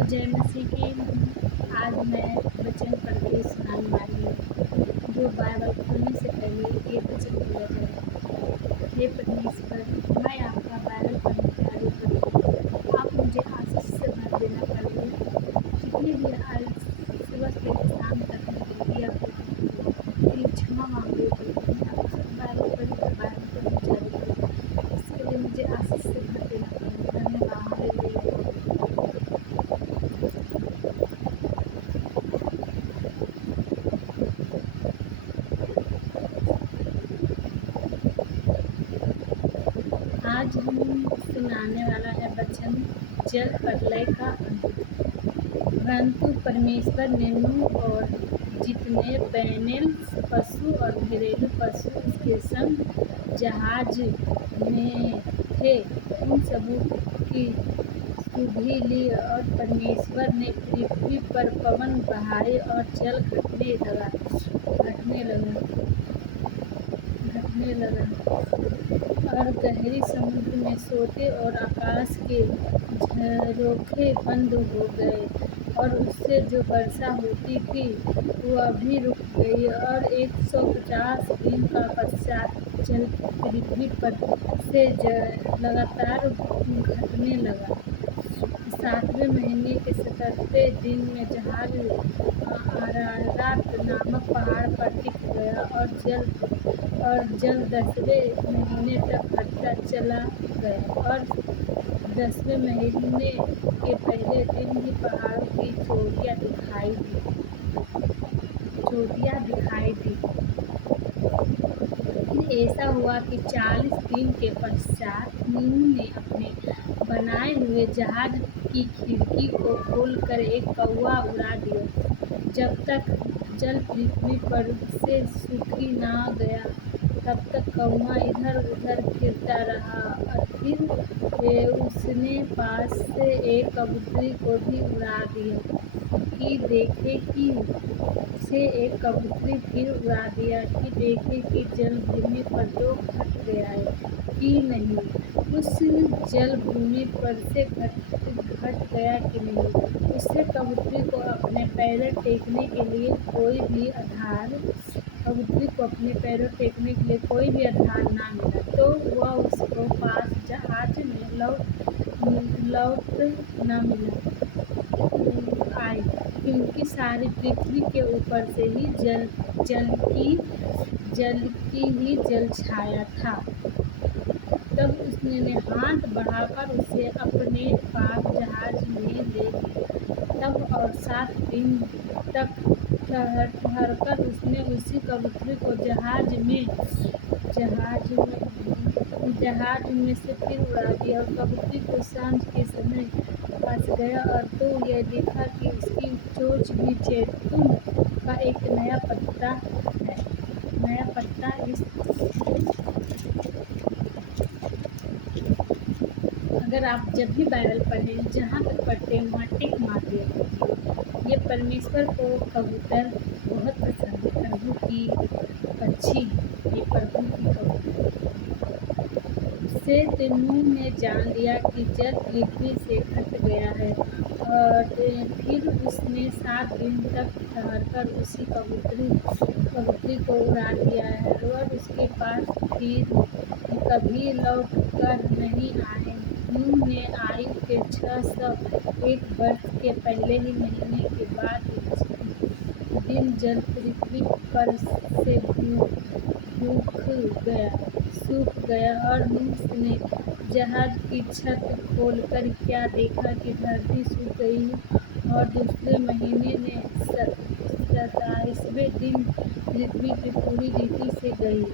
जय मसीह की। आज मैं वचन पढ़ के सुनाने वाली हूँ, जो बाइबल खोलने से पहले ये वचन बोला जाए। हे परमेश्वर, मैं आपका बाइबल पढ़ने के आगे बढ़ी, आप मुझे आशीष से भर देना पड़े। जितने भी आज सुबह से शाम तक दिया कि क्षमा मांगे आप सब बाइबल पढ़ी तो बाइबल पढ़नी चाहिए। इसके लिए मुझे आशीष से भर देना पड़े। धन्यवाद। हालेलुया। आज हम सुनाने वाला है वचन जल प्रलय का अंत। परंतु परमेश्वर ने नूह और जितने बैनेल पशु और घरेलू पशु उसके संग जहाज में थे उन सबों की सुधि ली, और परमेश्वर ने पृथ्वी पर पवन बहाए और जल घटने लगा और गहरी समुद्र में सोते और आकाश के झरोखे बंद हो गए, और उससे जो वर्षा होती थी वह भी रुक गई। और 150 दिन का पश्चात जल पृथ्वी पर से लगातार घटने लगा। 7वें महीने के 17वें दिन में जहाज अरारात नामक पहाड़ पर टिक गया, और जल 10वें महीने तक घटता चला गया, और 10वें महीने के पहले दिन ही पहाड़ों की चोटियाँ दिखाई दी। ऐसा हुआ कि 40 दिन के पश्चात नूह ने अपने बनाए हुए जहाज की खिड़की को खोलकर एक कौवा उड़ा दिया। जब तक जल पृथ्वी पर से सूखी न गया तब तक कौवा इधर उधर फिरता रहा। और फिर उसने पास से एक कबूतरी को भी उड़ा दिया कि देखे कि जल भूमि पर तो घट गया है कि नहीं। उस जल भूमि पर से घट गया कि नहीं, उससे कबूतरी को अपने पैर टेकने के लिए कोई भी आधार ना मिला, तो वह उसको पास जहाज में लौट न आई, क्योंकि सारी पृथ्वी के ऊपर से ही जल की ही जल छाया था। तब उसने हाथ बढ़ाकर उसे अपने पास जहाज में ले लिया। तब और 7 दिन तक ठहरकर उसने उसी कबूतरी को जहाज में से फिर उड़ा दिया। और कबूतरी को सांझ के समय पास गया, और तो यह देखा कि उसकी चोंच भी जैतून का एक नया पत्ता है। अगर आप जब भी बाइबल पढ़ें, जहाँ तक पढ़ते हैं वहाँ टिक मार दिया कीजिए। ये परमेश्वर को कबूतर बहुत पसंद है, प्रभु की पक्षी, ये प्रभु की कबूतर से नूह ने जान लिया कि जल पृथ्वी से घट गया है। और फिर उसने 7 दिन तक ठहरकर उसी कबूतरी को उड़ा दिया है, और उसके पास फिर कभी लौट कर नहीं आए। नूह ने आयु के 601 वर्ष के पहले ही महीने के बाद दिन जल पृथ्वी पर से सूख गया। और नूह ने जहाज की छत खोलकर क्या देखा कि धरती सूख गई, और दूसरे महीने में 27वें दिन पृथ्वी की पूरी रीति से गई।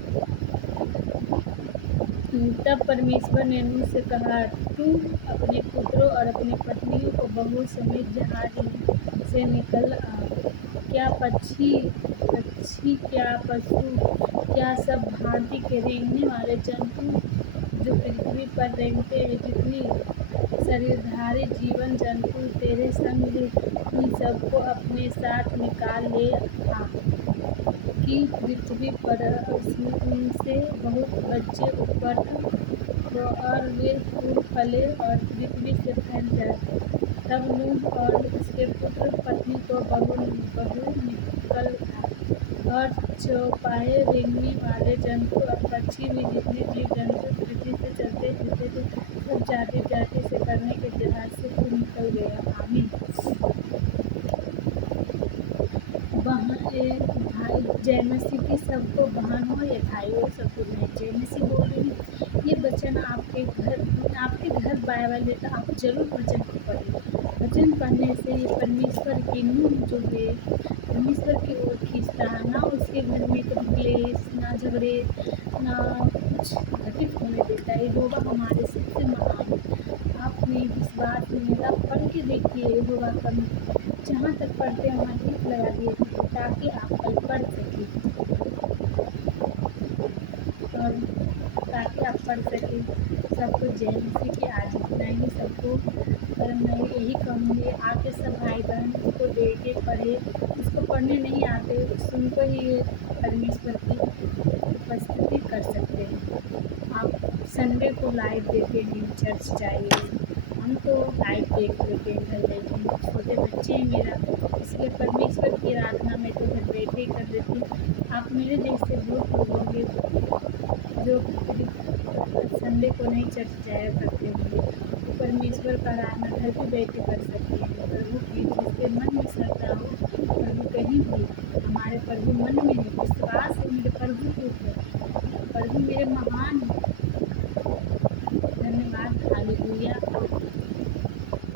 तब परमेश्वर ने नूह से कहा, तू अपने पुत्रों और अपनी पत्नियों को बहुओं समेत जहाज से निकल आ। क्या पक्षी, क्या पशु, क्या सब भांति के रेंगने वाले जंतु जो पृथ्वी पर रेंगते हैं, जितनी शरीरधारी जीवन जंतु तेरे संग, उन सबको अपने साथ निकाल ले आ, कि पृथ्वी पर उनसे बहुत बच्चे उत्पन्न हो, और वे फूल फले और पृथ्वी से फैल जाए। तब नूह और उसके पुत्र पत्नी को बहू निकल था, और चौपाए रेंगने वाले जंतु और पक्षी भी जितने जीव जंतु पृथ्वी से चलते फिरते थे, सब जाति जाति से करने के जहाज से खुद निकल गया। आमीन। भाई जय मसीह की सबको बहन हो या भाई हो, सबको मैं जय मसीह बोल रही हूँ। ये वचन आपके घर बाइबल है तो आप जरूर वचन को पढ़ें। वचन पढ़ने से ये परमेश्वर की नूह जो है परमेश्वर की ओर खींचता है, ना उसके घर में कभी क्लेश, ना झगड़े, ना कुछ घटित होने देता है। यहोवा हमारे सबसे महान है। आपने इस बात में आप पढ़ के देखिए यहोवा का, जहाँ तक पढ़ते हैं वहाँ टिक लगा दिए ताकि आप कल पढ़ सकें, और ताकि आप पढ़ सकें। सबको जय मसीह की आज इतना ही सबको, और मैं यही कहूँगी आके सब भाई बहन इसको देखे पढ़े, इसको पढ़ने नहीं आते सुनको ही परमेश्वर की उपस्थिति कर सकते हैं। आप संडे को लाइव देखेंगे, चर्च जाइए, हम तो लाइव देख लेते हैं घर बैठे, छोटे बच्चे हैं मेरा, इसलिए परमेश्वर की आराधना में तो घर बैठे ही कर लेती हूँ। आप मेरे जैसे बहुत लोग होंगे जो संडे को नहीं चर्च जाया करते होंगे, तो परमेश्वर का आराधना घर पे बैठे कर सकते हैं। प्रभु की जिसके मन में श्रद्धा